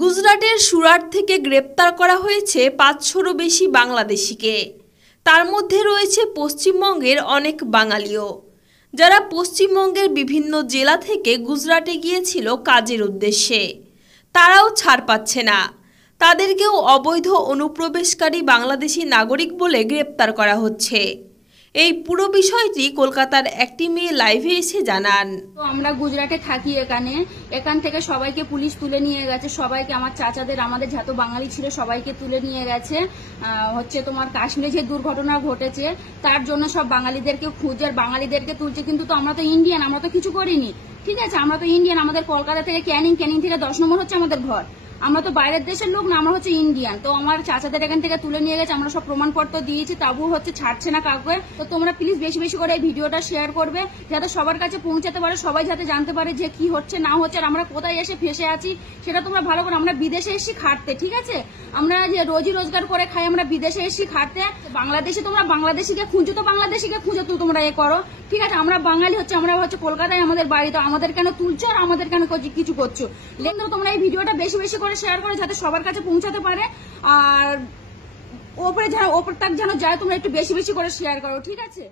গুজরাটের সুরাট থেকে গ্রেপ্তার করা হয়েছে ৫০০রও বেশি বাংলাদেশিকে। তার মধ্যে রয়েছে পশ্চিমবঙ্গের অনেক বাঙালিও, যারা পশ্চিমবঙ্গের বিভিন্ন জেলা থেকে গুজরাটে গিয়েছিল কাজের উদ্দেশ্যে। তারাও ছাড় পাচ্ছে না, তাদেরকেও অবৈধ অনুপ্রবেশকারী বাংলাদেশি নাগরিক বলে গ্রেপ্তার করা হচ্ছে। এই পুরো বিষয়টি কলকাতার একটি মেয়ে লাইভে এসে জানান। তো আমরা গুজরাটে থাকি, এখান থেকে সবাইকে পুলিশ তুলে নিয়ে গেছে, সবাইকে আমার চাচাদের আমাদের যত বাঙালি ছিল সবাইকে তুলে নিয়ে গেছে। তোমার কাশ্মীরে যে দুর্ঘটনা ঘটেছে তার জন্য সব বাঙালিদেরকে খুঁজে আর বাঙালিদেরকে তুলছে। কিন্তু তো আমরা তো ইন্ডিয়ান, আমরা তো কিছু করিনি, ঠিক আছে? আমরা তো ইন্ডিয়ান, আমাদের কলকাতা থেকে ক্যানিং থেকে 10 নম্বর হচ্ছে আমাদের ঘর। আমরা তো বাইরের দেশের লোক না, আমরা হচ্ছে ইন্ডিয়ান। তো আমার চাচাদের এখান থেকে তুলে নিয়ে গেছে, আমরা সব প্রমাণপত্র দিয়েছি, তাবু হচ্ছে ছাড়ছে না কাউকে। তো তোমরা প্লিজ বেশি বেশি করে এই ভিডিওটা শেয়ার করবে, যাতে সবার কাছে পৌঁছাতে পারে, সবাই যাতে জানতে পারে যে কি হচ্ছে না হচ্ছে আর আমরা কোথায় এসে ফেসে আছি সেটা তোমরা ভালো করে। আমরা বিদেশে এসেছি খাটতে, ঠিক আছে? আমরা যে রোজি রোজগার করে খাই, আমরা বিদেশে এসেছি খাটতে। বাংলাদেশে তোমরা বাংলাদেশিকে খুঁজো, তো বাংলাদেশিকে খুঁজো তো তোমরা করো, ঠিক আছে? আমরা বাঙালি হচ্ছে, আমরা হচ্ছে কলকাতায় আমাদের বাড়ি, তো আমাদের কেন তুলছো আর আমাদের কেন কিছু করছো? কিন্তু তোমরা এই ভিডিওটা বেশি বেশি করে শেয়ার করো, যাতে সবার কাছে পৌঁছাতে পারে। আর ওপরে তাক যেন যায়, তোমরা একটু বেশি বেশি করে শেয়ার করো, ঠিক আছে?